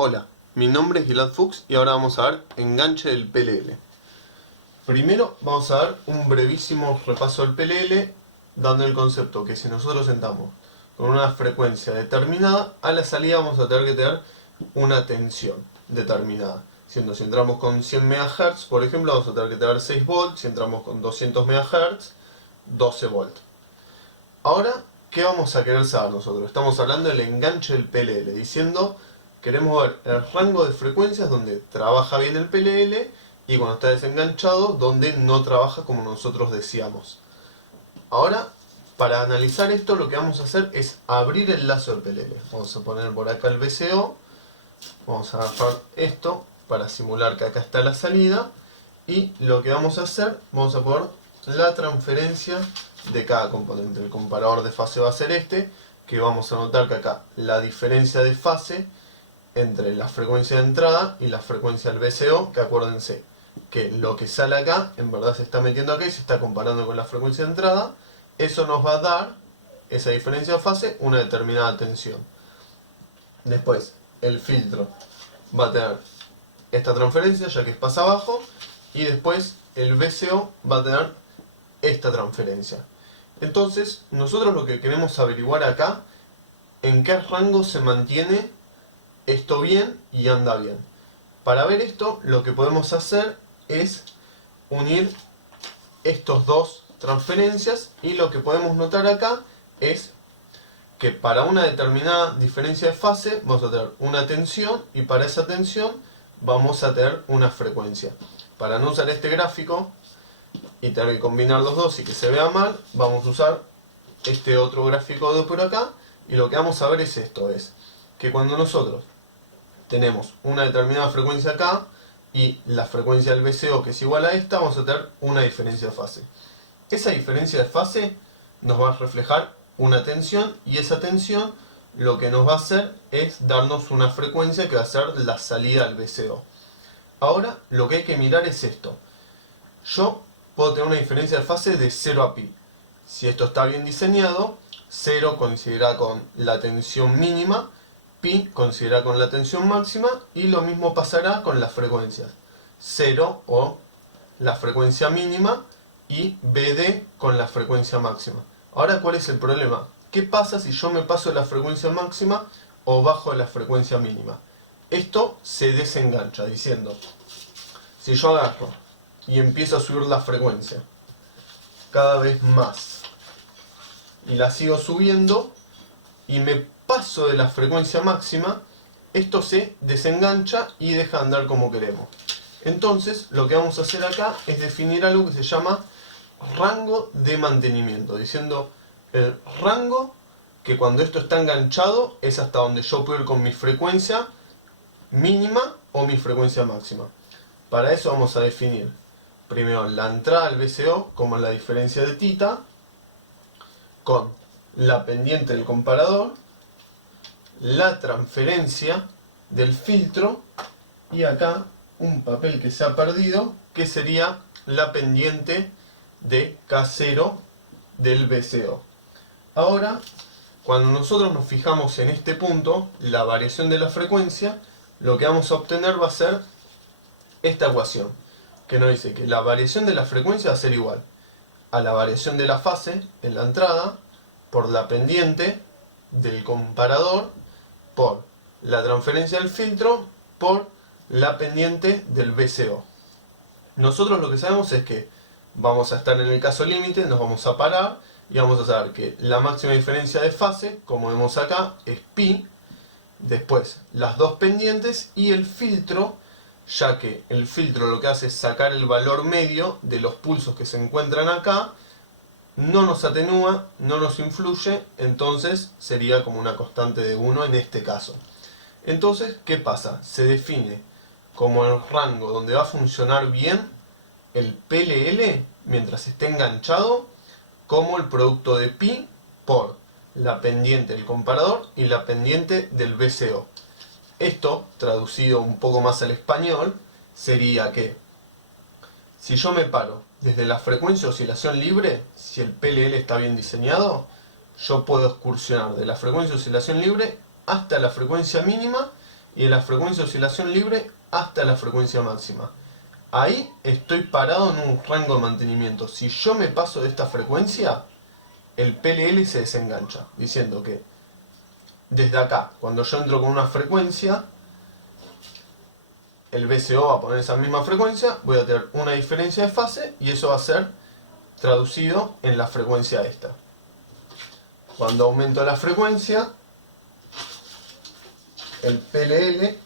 Hola, mi nombre es Gilad Fuchs y ahora vamos a ver enganche del PLL. Primero vamos a dar un brevísimo repaso del PLL, dando el concepto que si nosotros sentamos con una frecuencia determinada, a la salida vamos a tener que tener una tensión determinada. Si entramos con 100 MHz, por ejemplo, vamos a tener que tener 6 volts, si entramos con 200 MHz, 12 volts. Ahora, ¿qué vamos a querer saber nosotros? Estamos hablando del enganche del PLL, diciendo queremos ver el rango de frecuencias donde trabaja bien el PLL y cuando está desenganchado donde no trabaja como nosotros decíamos. Ahora, para analizar esto lo que vamos a hacer es abrir el lazo del PLL. Vamos a poner por acá el VCO, vamos a agarrar esto para simular que acá está la salida y lo que vamos a hacer, vamos a poner la transferencia de cada componente. El comparador de fase va a ser este, que vamos a notar que acá la diferencia de fase entre la frecuencia de entrada y la frecuencia del VCO, que acuérdense que lo que sale acá en verdad se está metiendo acá y se está comparando con la frecuencia de entrada. Eso nos va a dar, esa diferencia de fase, una determinada tensión. Después el filtro va a tener esta transferencia ya que es pasa abajo, y después el VCO va a tener esta transferencia. Entonces nosotros lo que queremos averiguar acá, en qué rango se mantiene esto bien y anda bien. Para ver esto, lo que podemos hacer es unir estos dos transferencias, y lo que podemos notar acá es que para una determinada diferencia de fase vamos a tener una tensión y para esa tensión vamos a tener una frecuencia. Para no usar este gráfico y tener que combinar los dos y que se vea mal, vamos a usar este otro gráfico de por acá, y lo que vamos a ver es esto, es que cuando nosotros tenemos una determinada frecuencia acá y la frecuencia del VCO que es igual a esta, vamos a tener una diferencia de fase. Esa diferencia de fase nos va a reflejar una tensión, y esa tensión lo que nos va a hacer es darnos una frecuencia que va a ser la salida del VCO. Ahora lo que hay que mirar es esto. Yo puedo tener una diferencia de fase de 0 a pi. Si esto está bien diseñado, 0 coincidirá con la tensión mínima, pi coincidirá con la tensión máxima, y lo mismo pasará con las frecuencias. 0 o la frecuencia mínima y BD con la frecuencia máxima. Ahora, ¿cuál es el problema? ¿Qué pasa si yo me paso de la frecuencia máxima o bajo de la frecuencia mínima? Esto se desengancha diciendo, si yo agarro y empiezo a subir la frecuencia cada vez más y la sigo subiendo y me paso de la frecuencia máxima, esto se desengancha y deja de andar como queremos. Entonces lo que vamos a hacer acá es definir algo que se llama rango de mantenimiento, diciendo el rango que cuando esto está enganchado es hasta donde yo puedo ir con mi frecuencia mínima o mi frecuencia máxima. Para eso vamos a definir primero la entrada al VCO como la diferencia de tita con la pendiente del comparador, la transferencia del filtro y acá un papel que se ha perdido que sería la pendiente de K0 del VCO. Ahora, cuando nosotros nos fijamos en este punto, la variación de la frecuencia, lo que vamos a obtener va a ser esta ecuación, que nos dice que la variación de la frecuencia va a ser igual a la variación de la fase en la entrada por la pendiente del comparador por la transferencia del filtro por la pendiente del VCO. Nosotros lo que sabemos es que vamos a estar en el caso límite, nos vamos a parar y vamos a saber que la máxima diferencia de fase, como vemos acá, es pi, después las dos pendientes y el filtro, ya que el filtro lo que hace es sacar el valor medio de los pulsos que se encuentran acá, no nos atenúa, no nos influye, entonces sería como una constante de 1 en este caso. Entonces, ¿qué pasa? Se define como el rango donde va a funcionar bien el PLL mientras esté enganchado como el producto de pi por la pendiente del comparador y la pendiente del VCO. Esto, traducido un poco más al español, sería que si yo me paro desde la frecuencia de oscilación libre, si el PLL está bien diseñado, yo puedo excursionar de la frecuencia de oscilación libre hasta la frecuencia mínima y de la frecuencia de oscilación libre hasta la frecuencia máxima. Ahí estoy parado en un rango de mantenimiento. Si yo me paso de esta frecuencia, el PLL se desengancha, diciendo que desde acá, cuando yo entro con una frecuencia, el VCO va a poner esa misma frecuencia, voy a tener una diferencia de fase y eso va a ser traducido en la frecuencia esta. Cuando aumento la frecuencia, el PLL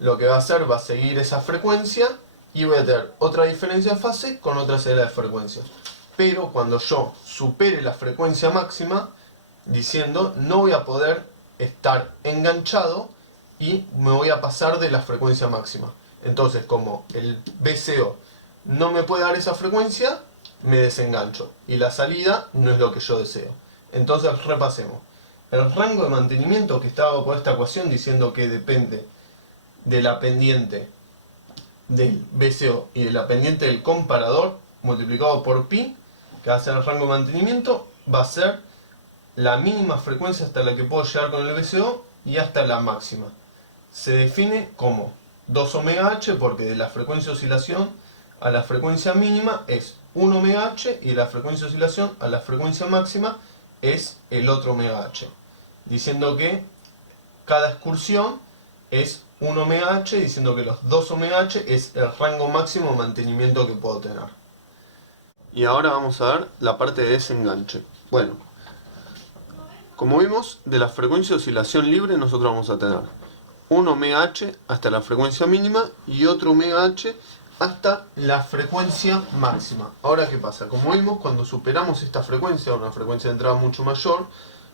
lo que va a hacer va a seguir esa frecuencia y voy a tener otra diferencia de fase con otra celda de frecuencia. Pero cuando yo supere la frecuencia máxima, diciendo no voy a poder estar enganchado y me voy a pasar de la frecuencia máxima. Entonces, como el VCO no me puede dar esa frecuencia, me desengancho y la salida no es lo que yo deseo. Entonces repasemos. El rango de mantenimiento que estaba por esta ecuación diciendo que depende de la pendiente del VCO y de la pendiente del comparador multiplicado por pi, que va a ser el rango de mantenimiento, va a ser la mínima frecuencia hasta la que puedo llegar con el VCO y hasta la máxima. Se define como 2 omega h porque de la frecuencia de oscilación a la frecuencia mínima es 1 omega h y de la frecuencia de oscilación a la frecuencia máxima es el otro omega h. Diciendo que cada excursión es 1 omega h, diciendo que los 2 omega h es el rango máximo de mantenimiento que puedo tener. Y ahora vamos a ver la parte de desenganche. Bueno, como vimos, de la frecuencia de oscilación libre nosotros vamos a tener 1 omega h hasta la frecuencia mínima y otro omega h hasta la frecuencia máxima. Ahora, ¿qué pasa? Como vimos, cuando superamos esta frecuencia, una frecuencia de entrada mucho mayor,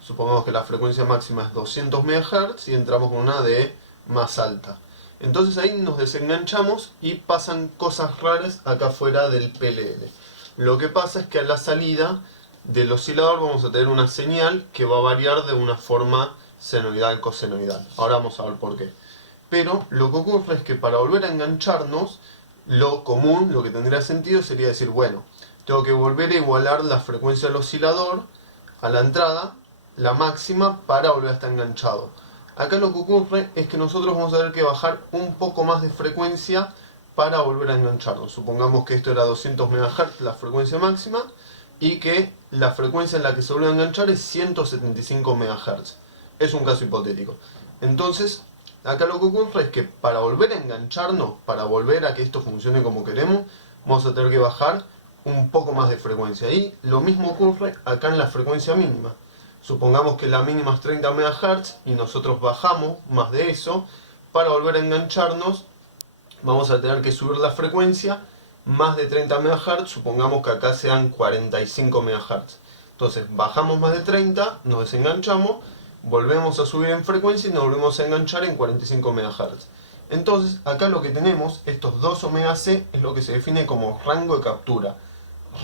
supongamos que la frecuencia máxima es 200 MHz y entramos con una de más alta. Entonces ahí nos desenganchamos y pasan cosas raras acá afuera del PLL. Lo que pasa es que a la salida del oscilador vamos a tener una señal que va a variar de una forma senoidal, cosenoidal. Ahora vamos a ver por qué. Pero lo que ocurre es que para volver a engancharnos, lo común, lo que tendría sentido sería decir, bueno, tengo que volver a igualar la frecuencia del oscilador a la entrada, la máxima, para volver a estar enganchado. Acá lo que ocurre es que nosotros vamos a tener que bajar un poco más de frecuencia para volver a engancharnos. Supongamos que esto era 200 MHz, la frecuencia máxima, y que la frecuencia en la que se vuelve a enganchar es 175 MHz. Es un caso hipotético. Entonces, acá lo que ocurre es que para volver a engancharnos, para volver a que esto funcione como queremos, vamos a tener que bajar un poco más de frecuencia. Y lo mismo ocurre acá en la frecuencia mínima. Supongamos que la mínima es 30 MHz y nosotros bajamos más de eso. Para volver a engancharnos, vamos a tener que subir la frecuencia más de 30 MHz, supongamos que acá sean 45 MHz. Entonces bajamos más de 30, nos desenganchamos, volvemos a subir en frecuencia y nos volvemos a enganchar en 45 MHz. Entonces acá lo que tenemos, estos 2 omega c, es lo que se define como rango de captura.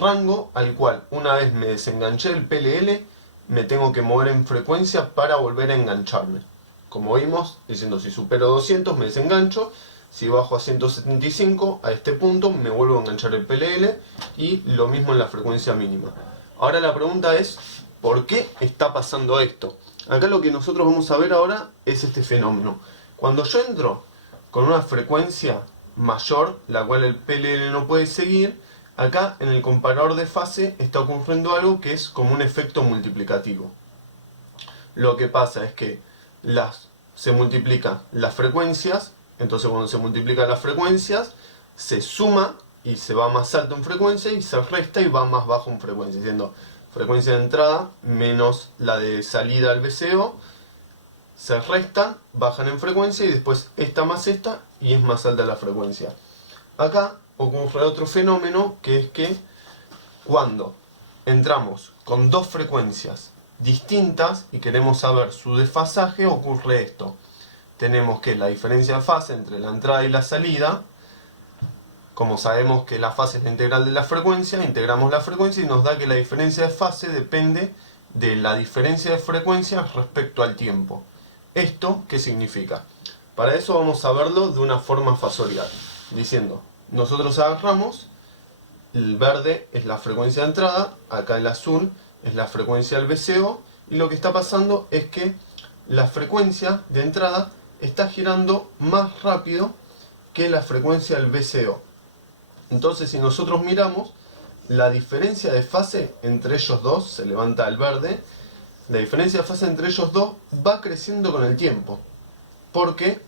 Rango al cual una vez me desenganché del PLL, me tengo que mover en frecuencia para volver a engancharme. Como vimos, diciendo si supero 200 me desengancho, si bajo a 175, a este punto me vuelvo a enganchar el PLL y lo mismo en la frecuencia mínima. Ahora la pregunta es, ¿por qué está pasando esto? Acá lo que nosotros vamos a ver ahora es este fenómeno. Cuando yo entro con una frecuencia mayor, la cual el PLL no puede seguir, acá en el comparador de fase está ocurriendo algo que es como un efecto multiplicativo. Lo que pasa es que se multiplican las frecuencias. Entonces cuando se multiplican las frecuencias, se suma y se va más alto en frecuencia y se resta y va más bajo en frecuencia, siendo frecuencia de entrada menos la de salida al VCO, se restan, bajan en frecuencia y después esta más esta y es más alta la frecuencia. Acá ocurre otro fenómeno que es que cuando entramos con dos frecuencias distintas y queremos saber su desfasaje, ocurre esto. Tenemos que la diferencia de fase entre la entrada y la salida, como sabemos que la fase es la integral de la frecuencia, integramos la frecuencia y nos da que la diferencia de fase depende de la diferencia de frecuencia respecto al tiempo. ¿Esto qué significa? Para eso vamos a verlo de una forma fasorial, diciendo, nosotros agarramos, el verde es la frecuencia de entrada, acá el azul es la frecuencia del VCO, y lo que está pasando es que la frecuencia de entrada está girando más rápido que la frecuencia del VCO. Entonces, si nosotros miramos, la diferencia de fase entre ellos dos, se levanta el verde, la diferencia de fase entre ellos dos va creciendo con el tiempo, porque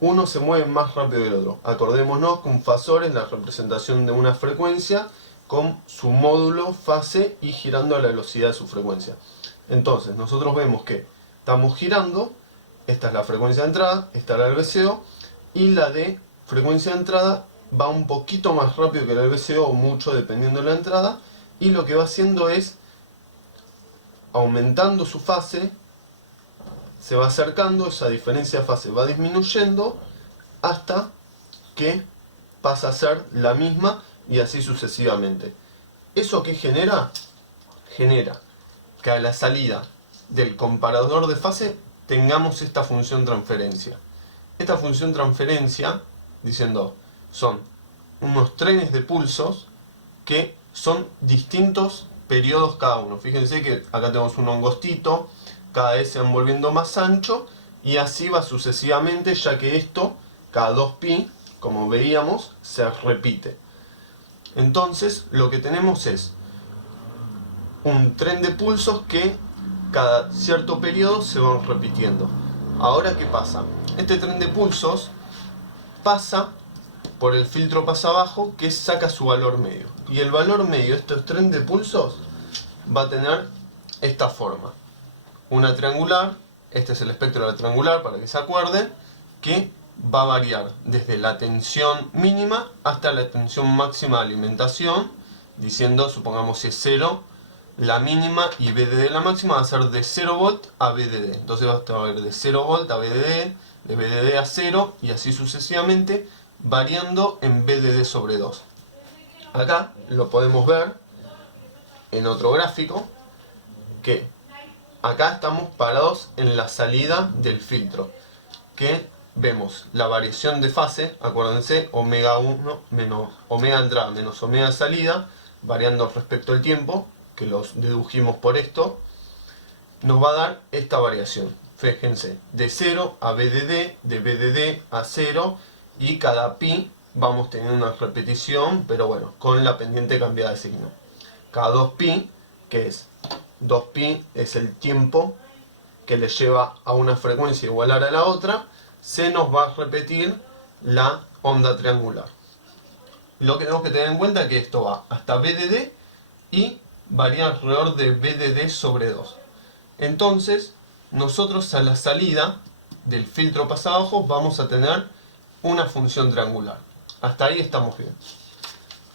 uno se mueve más rápido que el otro. Acordémonos que un fasor es la representación de una frecuencia con su módulo, fase y girando a la velocidad de su frecuencia. Entonces, nosotros vemos que estamos girando, esta es la frecuencia de entrada, esta es la del VCO, y la de frecuencia de entrada va un poquito más rápido que la del VCO, o mucho dependiendo de la entrada, y lo que va haciendo es aumentando su fase, se va acercando, esa diferencia de fase va disminuyendo hasta que pasa a ser la misma y así sucesivamente. ¿Eso qué genera? Genera que a la salida del comparador de fase tengamos esta función transferencia. Esta función transferencia, diciendo, son unos trenes de pulsos que son distintos periodos cada uno. Fíjense que acá tenemos un angostito, cada vez se van volviendo más ancho y así va sucesivamente, ya que esto, cada 2pi, como veíamos, se repite. Entonces lo que tenemos es un tren de pulsos que cada cierto periodo se van repitiendo. Ahora, ¿qué pasa? Este tren de pulsos pasa por el filtro pasa abajo, que saca su valor medio. Y el valor medio de estos tren de pulsos va a tener esta forma. Una triangular, este es el espectro de la triangular para que se acuerden, que va a variar desde la tensión mínima hasta la tensión máxima de alimentación, diciendo, supongamos si es 0, la mínima y VDD la máxima va a ser de 0 volt a VDD. Entonces va a ir de 0 volt a VDD, de VDD a 0 y así sucesivamente, variando en VDD sobre 2. Acá lo podemos ver en otro gráfico, que acá estamos parados en la salida del filtro, que vemos la variación de fase, acuérdense, omega 1 menos omega entrada menos omega salida, variando respecto al tiempo, que los dedujimos por esto, nos va a dar esta variación. Fíjense, de 0 a VDD, de VDD a 0, y cada pi vamos teniendo una repetición, pero bueno, con la pendiente cambiada de signo. Cada 2pi, que es 2pi, es el tiempo que le lleva a una frecuencia igualar a la otra, se nos va a repetir la onda triangular. Lo que tenemos que tener en cuenta es que esto va hasta VDD y varía alrededor de VDD sobre 2. Entonces, nosotros a la salida del filtro pasa abajo vamos a tener una función triangular. Hasta ahí estamos bien.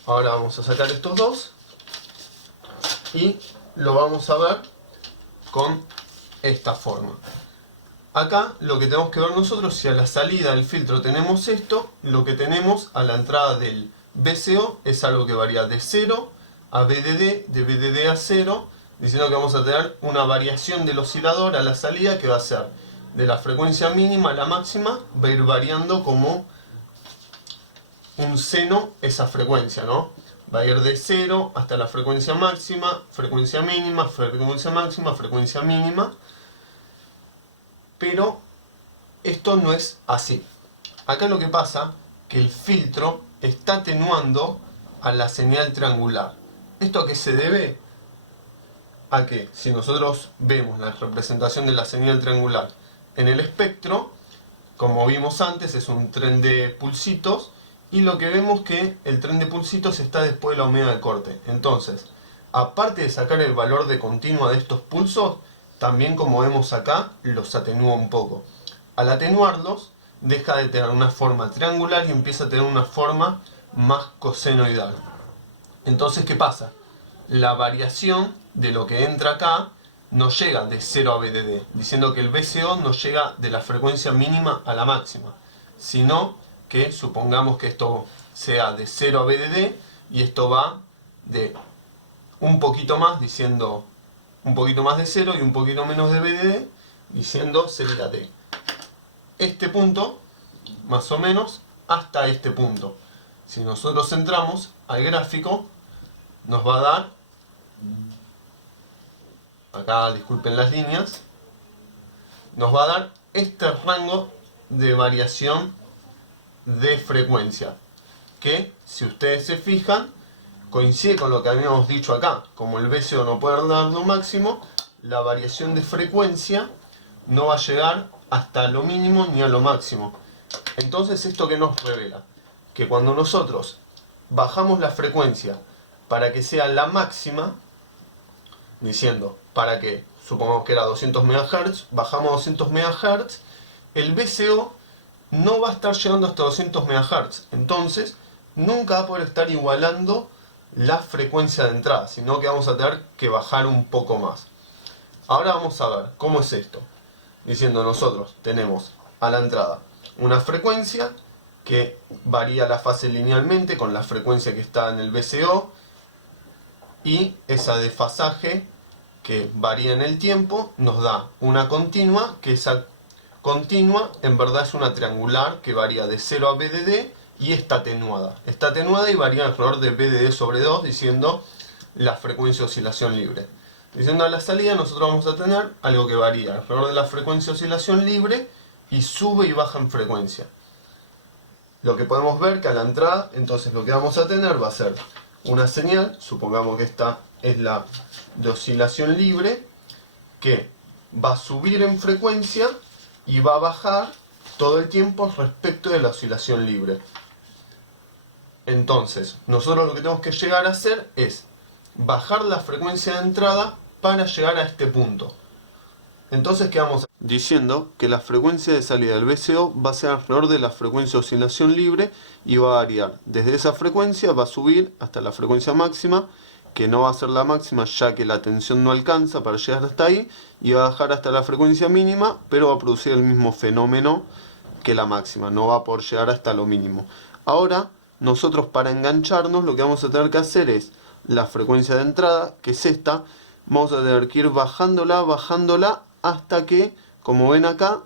Ahora vamos a sacar estos dos y lo vamos a ver con esta forma. Acá lo que tenemos que ver nosotros, si a la salida del filtro tenemos esto, lo que tenemos a la entrada del VCO es algo que varía de 0 a VDD, de VDD a 0, diciendo que vamos a tener una variación del oscilador a la salida que va a ser de la frecuencia mínima a la máxima, va a ir variando como un seno esa frecuencia, ¿no? Va a ir de 0 hasta la frecuencia máxima, frecuencia mínima, frecuencia máxima, frecuencia mínima. Pero esto no es así. Acá lo que pasa que el filtro está atenuando a la señal triangular. ¿Esto a qué se debe? A que si nosotros vemos la representación de la señal triangular en el espectro, como vimos antes, es un tren de pulsitos, y lo que vemos que el tren de pulsitos está después de la omega de corte. Entonces, aparte de sacar el valor de continua de estos pulsos, también, como vemos acá, los atenúa un poco. Al atenuarlos, deja de tener una forma triangular y empieza a tener una forma más cosenoidal. Entonces, ¿qué pasa? La variación de lo que entra acá no llega de 0 a VDD, diciendo que el VCO no llega de la frecuencia mínima a la máxima, sino que supongamos que esto sea de 0 a VDD y esto va de un poquito más, diciendo un poquito más de 0 y un poquito menos de VDD, diciendo sería de este punto, más o menos, hasta este punto. Si nosotros entramos al gráfico, nos va a dar, acá disculpen las líneas, nos va a dar este rango de variación de frecuencia, que si ustedes se fijan coincide con lo que habíamos dicho acá. Como el VCO no puede dar lo máximo, la variación de frecuencia no va a llegar hasta lo mínimo ni a lo máximo. Entonces, ¿esto qué nos revela? Que cuando nosotros bajamos la frecuencia para que sea la máxima, diciendo, para que, supongamos que era 200 MHz, bajamos a 200 MHz, el VCO no va a estar llegando hasta 200 MHz. Entonces, nunca va a poder estar igualando la frecuencia de entrada, sino que vamos a tener que bajar un poco más. Ahora vamos a ver cómo es esto. Diciendo, nosotros tenemos a la entrada una frecuencia que varía la fase linealmente con la frecuencia que está en el VCO, y esa desfasaje que varía en el tiempo nos da una continua, que esa continua en verdad es una triangular que varía de 0 a BDD y está atenuada. Está atenuada y varía alrededor de BDD sobre 2, diciendo la frecuencia de oscilación libre. Diciendo a la salida nosotros vamos a tener algo que varía alrededor de la frecuencia de oscilación libre y sube y baja en frecuencia. Lo que podemos ver que a la entrada, entonces lo que vamos a tener va a ser una señal, supongamos que esta es la de oscilación libre, que va a subir en frecuencia y va a bajar todo el tiempo respecto de la oscilación libre. Entonces, nosotros lo que tenemos que llegar a hacer es bajar la frecuencia de entrada para llegar a este punto. Entonces quedamos diciendo que la frecuencia de salida del VCO va a ser alrededor de la frecuencia de oscilación libre y va a variar. Desde esa frecuencia va a subir hasta la frecuencia máxima, que no va a ser la máxima ya que la tensión no alcanza para llegar hasta ahí, y va a bajar hasta la frecuencia mínima, pero va a producir el mismo fenómeno que la máxima, no va a poder llegar hasta lo mínimo. Ahora, nosotros para engancharnos lo que vamos a tener que hacer es la frecuencia de entrada, que es esta, vamos a tener que ir bajándola hasta que, como ven acá,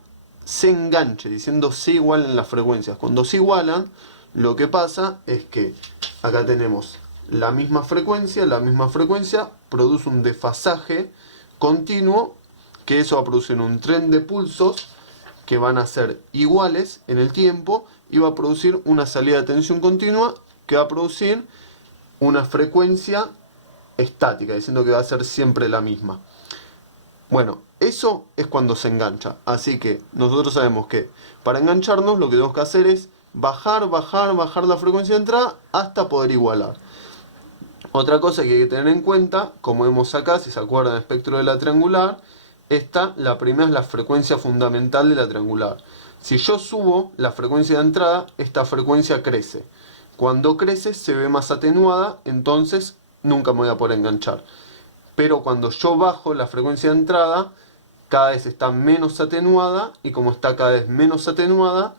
se enganche, diciendo se igualen las frecuencias. Cuando se igualan, lo que pasa es que acá tenemos la misma frecuencia produce un desfasaje continuo, que eso va a producir un tren de pulsos que van a ser iguales en el tiempo y va a producir una salida de tensión continua que va a producir una frecuencia estática, diciendo que va a ser siempre la misma. Bueno, eso es cuando se engancha. Así que nosotros sabemos que para engancharnos lo que tenemos que hacer es bajar la frecuencia de entrada hasta poder igualar. Otra cosa que hay que tener en cuenta, como vemos acá, si se acuerdan del espectro de la triangular, la primera es la frecuencia fundamental de la triangular. Si yo subo la frecuencia de entrada, esta frecuencia crece. Cuando crece se ve más atenuada, entonces nunca me voy a poder enganchar. Pero cuando yo bajo la frecuencia de entrada, cada vez está menos atenuada, y como está cada vez menos atenuada,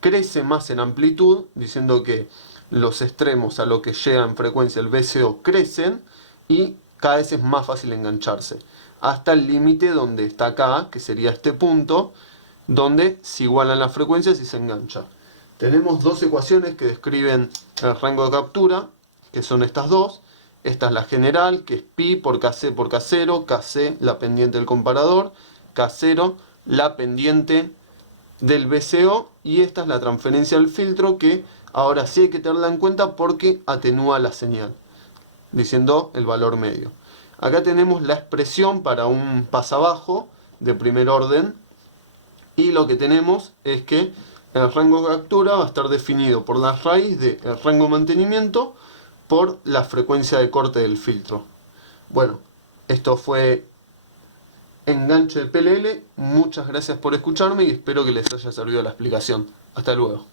crece más en amplitud, diciendo que los extremos a lo que llega en frecuencia el VCO crecen y cada vez es más fácil engancharse. Hasta el límite donde está acá, que sería este punto, donde se igualan las frecuencias y se engancha. Tenemos dos ecuaciones que describen el rango de captura, que son estas dos. Esta es la general, que es pi por Kc por K0, Kc la pendiente del comparador, K0 la pendiente del VCO, y esta es la transferencia del filtro, que ahora sí hay que tenerla en cuenta porque atenúa la señal, diciendo el valor medio. Acá tenemos la expresión para un pasabajo de primer orden, y lo que tenemos es que el rango de captura va a estar definido por la raíz del rango de mantenimiento por la frecuencia de corte del filtro. Bueno, esto fue Enganche de PLL. Muchas gracias por escucharme y espero que les haya servido la explicación. Hasta luego.